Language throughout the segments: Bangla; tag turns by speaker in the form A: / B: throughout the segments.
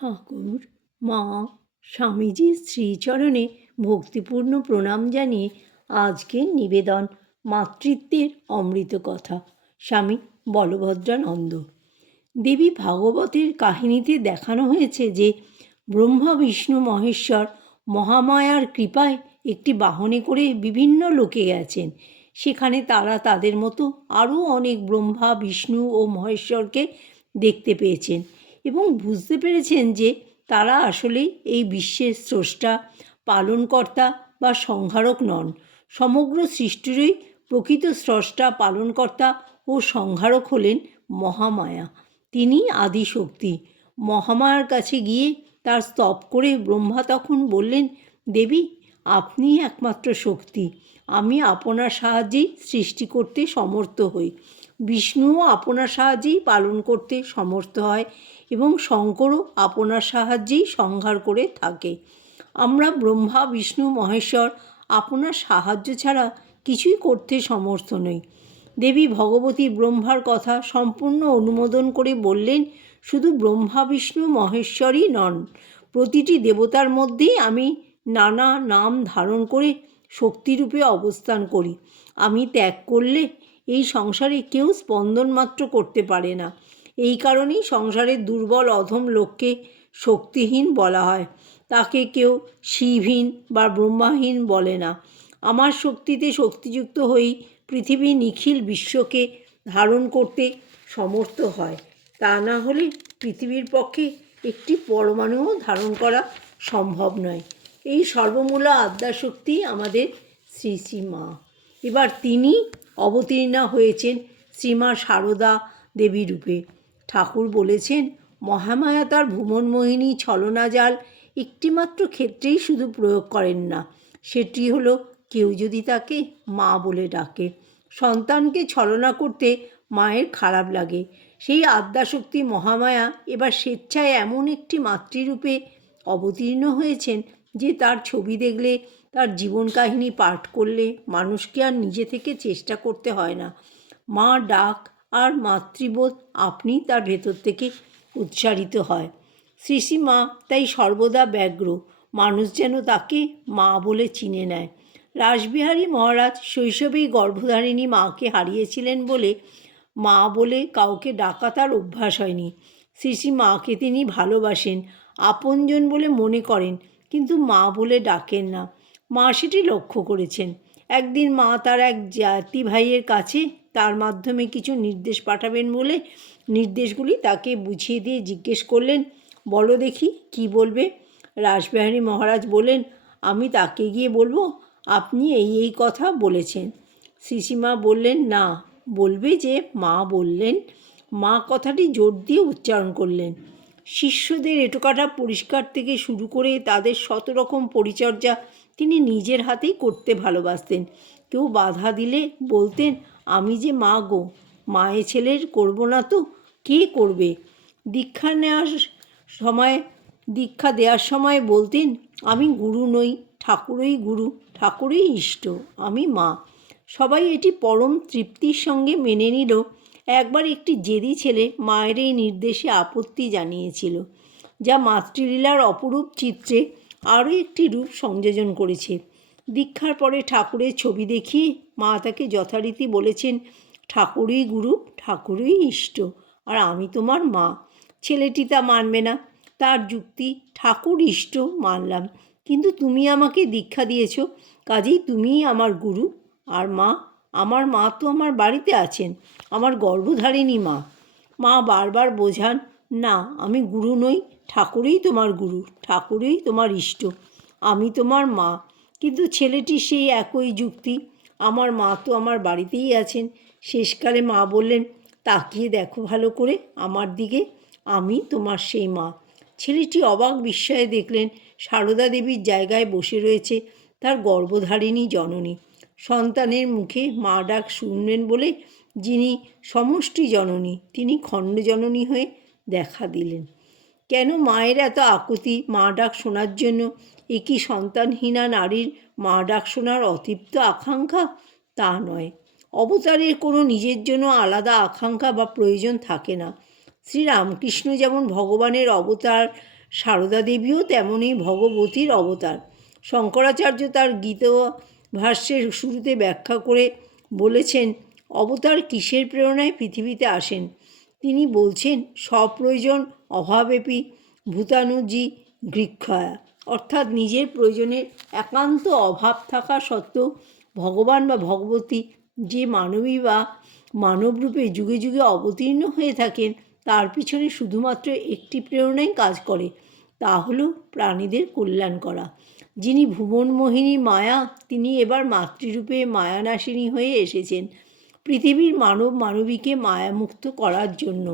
A: ঠাকুর। মা স্বামীজির শ্রীচরণে ভক্তিপূর্ণ প্রণাম জানিয়ে আজকের নিবেদন মাতৃত্বের অমৃত কথা। স্বামী বলভদ্রানন্দ দেবী ভাগবতের কাহিনীতে দেখানো হয়েছে যে, ব্রহ্মা, বিষ্ণু, মহেশ্বর মহামায়ার কৃপায় একটি বাহনে করে বিভিন্ন লোকে গেছেন। সেখানে তারা তাদের মতো আরও অনেক ব্রহ্মা, বিষ্ণু ও মহেশ্বরকে দেখতে পেয়েছেন। এবং বুঝতে পেরেছেন যে তারা আসলেই এই বিশ্বের স্রষ্টা, পালনকর্তা বা সংহারক নন। সমগ্র সৃষ্টিরই প্রকৃত স্রষ্টা, পালনকর্তা ও সংহারক হলেন মহামায়া। তিনি আদিশক্তি। মহামায়ার কাছে গিয়ে তার স্তব করে ব্রহ্মা তখন বললেন, দেবী, আপনি একমাত্র শক্তি। আমি আপনার সাহায্যেই সৃষ্টি করতে সমর্থ হই। বিষ্ণুও আপনার সাহায্যেই পালন করতে সমর্থ হয়। এবং শঙ্করও আপনার সাহায্যেই সংহার করে থাকে। আমরা ব্রহ্মা, বিষ্ণু, মহেশ্বর, আপনার সাহায্য ছাড়া কিছুই করতে সমর্থ নই। দেবী ভগবতী ব্রহ্মার কথা সম্পূর্ণ অনুমোদন করে বললেন, শুধু ব্রহ্মা, বিষ্ণু, মহেশ্বরই নন, প্রতিটি দেবতার মধ্যেই আমি নানা নাম ধারণ করে শক্তিরূপে অবস্থান করি। আমি ত্যাগ করলে এই সংসারে কেউ স্পন্দন মাত্র করতে পারে না। এই কারণেই সংসারের দুর্বল, অধম লোককে শক্তিহীন বলা হয়। তাকে কেউ শিবহীন বা ব্রহ্মাহীন বলে না। আমার শক্তিতে শক্তিযুক্ত হয়েই পৃথিবী নিখিল বিশ্বকে ধারণ করতে সমর্থ হয়। তা না হলে পৃথিবীর পক্ষে একটি পরমাণুও ধারণ করা সম্ভব নয়। এই সর্বমূলা আদ্যাশক্তি আমাদের শ্রী শ্রী মা এবার তিনি অবতীর্ণা হয়েছেন শ্রীমা সারদা দেবী রূপে ঠাকুর বলেছেন, মহামায়া তার ভুবনমোহিনী ছলনাজাল একটিমাত্র ক্ষেত্রেই শুধু প্রয়োগ করেন না। সেটি হলো কেউ যদি তাকে মা বলে ডাকে। সন্তানকে ছলনা করতে মায়ের খারাপ লাগে। সেই আদ্যাশক্তি মহামায়া এবার স্বেচ্ছায় এমন একটি মাতৃরূপে অবতীর্ণ হয়েছেন যে তার ছবি দেখলে, তার জীবন কাহিনী পাঠ করলে মানুষকে আর নিজে থেকে চেষ্টা করতে হয় না। মা ডাক আর মাতৃবোধ আপনি তার ভেতর থেকে উচ্চারিত হয়। শ্রী মা তাই সর্বদা ব্যগ্র। মানুষ যেন তাকে মা বলে চিনে নেয়। রাসবিহারী মহারাজ শৈশবেই গর্ভধারিণী মাকে হারিয়েছিলেন বলে মা বলে কাউকে ডাকা তার অভ্যাস হয়নি। শ্রী মাকে তিনি ভালোবাসেন, আপনজন বলে মনে করেন, কিন্তু মা বলে ডাকেন না। মা সেটি লক্ষ্য করেছেন। একদিন মা তার এক জাতি ভাইয়ের কাছে তার মাধ্যমে কিছু নির্দেশ পাঠাবেন বলে নির্দেশগুলি তাকে বুঝিয়ে দিয়ে জিজ্ঞেস করলেন, বলো দেখি, কি বলবে? রাসবিহারী মহারাজ বলেন আমি তাকে গিয়ে বলব, আপনি এই এই কথা বলেছেন। শ্রীসীমা বললেন, না, বলবে যে মা বললেন। মা কথাটি জোর দিয়ে উচ্চারণ করলেন। শিষ্যদের এটোকাটা পরিষ্কার থেকে শুরু করে তাদের শত রকম পরিচর্যা তিনি নিজের হাতেই করতে ভালোবাসতেন। কেউ বাধা দিলে বলতেন আমি যে মা গো মায়ে ছেলের করব না তো? কে করবে? দীক্ষা নেওয়ার সময়, দীক্ষা দেওয়ার সময় বলতেন, আমি গুরু নই, ঠাকুরই গুরু, ঠাকুরই ইষ্ট, আমি মা। সবাই এটি পরম তৃপ্তির সঙ্গে মেনে নিল। একবার একটি জেদি ছেলে মায়ের এই নির্দেশে আপত্তি জানিয়েছিল, যা মাতৃলীলার অপরূপ চিত্রে আরও একটি রূপ সংযোজন করেছে। দীক্ষার পরে ঠাকুরের ছবি দেখিয়ে মা তাকে যথারীতি বলেছেন, ঠাকুরই গুরু, ঠাকুরই ইষ্ট, আর আমি তোমার মা। ছেলেটি তা মানবে না। তার যুক্তি, ঠাকুর ইষ্ট, মানলাম। কিন্তু তুমি আমাকে দীক্ষা দিয়েছ, কাজেই তুমিই আমার গুরু। আর মা, আমার মা তো আমার বাড়িতে আছেন, আমার গর্ভধারিণী মা। মা বারবার বোঝান, না, আমি গুরু নই, ঠাকুরই তোমার গুরু, ঠাকুরই তোমার ইষ্ট, আমি তোমার মা। কিন্তু ছেলেটি সেই একই যুক্তি আমার মা তো আমার বাড়িতেই আছেন। শেষকালে মা বললেন, তাকিয়ে দেখো ভালো করে আমার দিকে, আমি তোমার সেই মা। ছেলেটি অবাক বিস্ময়ে দেখলেন, সারদা দেবীর জায়গায় বসে রয়েছে তার গর্ভধারিণী জননী। সন্তানের মুখে মা ডাক শুনলেন বলে যিনি সমষ্টি জননী, তিনি খণ্ড জননী হয়ে দেখা দিলেন। কেন মায়ের এত আকুতি, মা ডাক শোনার জন্য একই সন্তানহীনা নারীর মা ডাক শোনার অতৃপ্ত আকাঙ্ক্ষা তা নয়। অবতারের কোনো নিজের জন্য আলাদা আকাঙ্ক্ষা বা প্রয়োজন থাকে না। শ্রীরামকৃষ্ণ যেমন ভগবানের অবতার, সারদা দেবীও তেমনই ভগবতীর অবতার। শঙ্করাচার্য তার গীত ভাষ্যের শুরুতে ব্যাখ্যা করে বলেছেন, অবতার কিসের প্রেরণায় পৃথিবীতে আসেন? তিনি বলছেন স্বপ্রয়োজন অভাবেপি ভূতানুজি গৃক্ষয়া অর্থাৎ নিজের প্রয়োজনের একান্ত অভাব থাকা সত্ত্বেও ভগবান বা ভগবতী যে মানবী বা মানবরূপে যুগে যুগে অবতীর্ণ হয়ে থাকেন, তার পিছনে শুধুমাত্র একটি প্রেরণাই কাজ করে, তা হলো প্রাণীদের কল্যাণ করা। যিনি ভুবনমোহিনী মায়া, তিনি এবার মাতৃরূপে মায়ানাশিনী হয়ে এসেছেন। পৃথিবীর মানব মানবীকে মায়ামুক্ত করার জন্য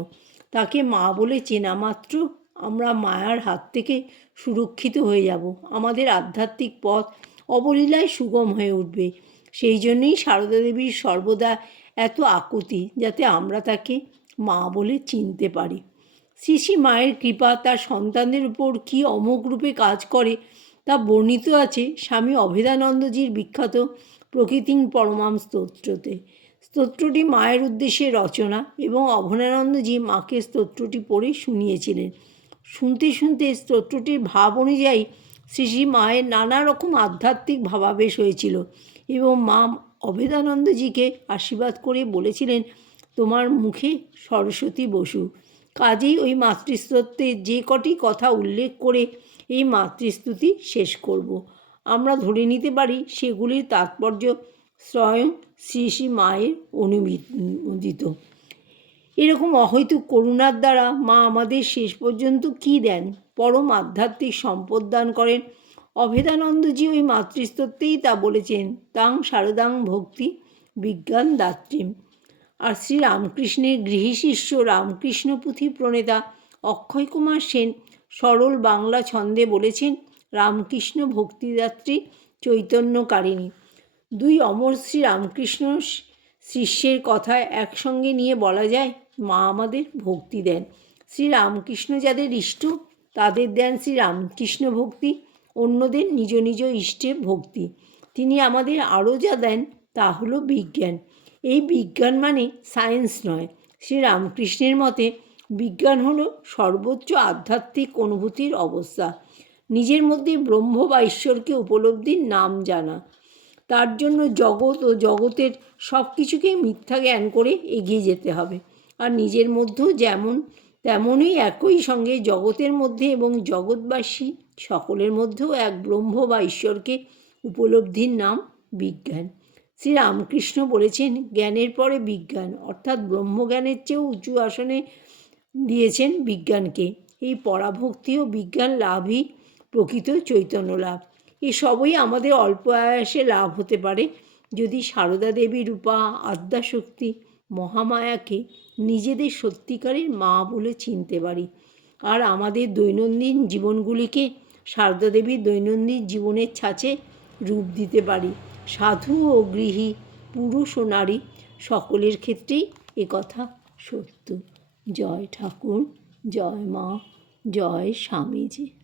A: তাকে মা বলে চেনা মাত্র আমরা মায়ার হাত থেকে সুরক্ষিত হয়ে যাব। আমাদের আধ্যাত্মিক পথ অবলীলায় সুগম হয়ে উঠবে। সেই জন্যই সারদা দেবীর সর্বদা এত আকুতি যাতে আমরা তাকে মা বলে চিনতে পারি। শ্রী মায়ের কৃপা তার সন্তানদের উপর কী অমোঘ রূপে কাজ করে তা বর্ণিত আছে স্বামী অভেদানন্দজির বিখ্যাত প্রকৃতিং পরমাম স্তোত্রতে। স্তোত্রটি মায়ের উদ্দেশ্যে রচনা এবং অভনানন্দজি মাকে স্তোত্রটি পড়ে শুনিয়েছিলেন। শুনতে শুনতে স্তোত্রটির ভাব অনুযায়ী শ্রী শ্রী মায়ের নানা রকম আধ্যাত্মিক ভাবাবেশ হয়েছিল এবং মা অভেদানন্দজিকে আশীর্বাদ করে বলেছিলেন, তোমার মুখে সরস্বতী বসু কাজেই ওই মাতৃস্তত্ত্বে যে কটি কথা উল্লেখ করে এই মাতৃস্তুতি শেষ করব। আমরা ধরে নিতে পারি সেগুলির তাৎপর্য স্বয়ং শ্রী শ্রী মায়ের অনুমোদিত এরকম অহৈতুক করুণার দ্বারা মা আমাদের শেষ পর্যন্ত কী দেন? পরম আধ্যাত্মিক সম্পদ দান করেন। অভেদানন্দজি ওই মাতৃস্তত্ত্বেই তা বলেছেন। তাং শারদাং ভক্তি বিজ্ঞান দাত্রীম আর শ্রী রামকৃষ্ণের গৃহী শিষ্য রামকৃষ্ণ পুঁথি প্রণেতা অক্ষয় কুমার সেন সরল বাংলা ছন্দে বলেছেন, রামকৃষ্ণ ভক্তিদাত্রী চৈতন্যকারিণী। দুই অমর শ্রী রামকৃষ্ণ শিষ্যের কথা একসঙ্গে নিয়ে বলা যায় মা আমাদের ভক্তি দেন। শ্রী রামকৃষ্ণ যাদের ইষ্ট, তাদের দেন শ্রী রামকৃষ্ণ ভক্তি, অন্যদের নিজ নিজ ইষ্টের ভক্তি। তিনি আমাদের আরও যা দেন, তা হলো বিজ্ঞান। এই বিজ্ঞান মানে সায়েন্স নয়। শ্রী রামকৃষ্ণের মতে, বিজ্ঞান হলো সর্বোচ্চ আধ্যাত্মিক অনুভূতির অবস্থা। নিজের মধ্যে ব্রহ্ম বা ঈশ্বরকে উপলব্ধির নাম জানা। তার জন্য জগৎ ও জগতের সব কিছুকে মিথ্যা জ্ঞান করে এগিয়ে যেতে হবে। আর নিজের মধ্যেও যেমন, তেমনই একই সঙ্গে জগতের মধ্যে এবং জগৎবাসী সকলের মধ্যেও এক ব্রহ্ম বা ঈশ্বরকে উপলব্ধির নাম বিজ্ঞান। শ্রী রামকৃষ্ণ বলেছেন, জ্ঞানের পরে বিজ্ঞান অর্থাৎ ব্রহ্মজ্ঞানের চেয়েও উঁচু আসনে দিয়েছেন বিজ্ঞানকে। এই পরাভক্তি ও বিজ্ঞান লাভই প্রকৃত চৈতন্য লাভ। এসবই আমাদের অল্প আয়াসে লাভ হতে পারে যদি সারদা দেবী রূপা, আদ্যাশক্তি, মহামায়াকে নিজেদের সত্যিকারের মা বলে চিনতে পারি। আর আমাদের দৈনন্দিন জীবনগুলিকে সারদা দেবীর দৈনন্দিন জীবনের ছাঁচে রূপ দিতে পারি। সাধু ও গৃহী, পুরুষ ও নারী, সকলের ক্ষেত্রেই একথা সত্য। জয় ঠাকুর, জয় মা, জয় স্বামীজি।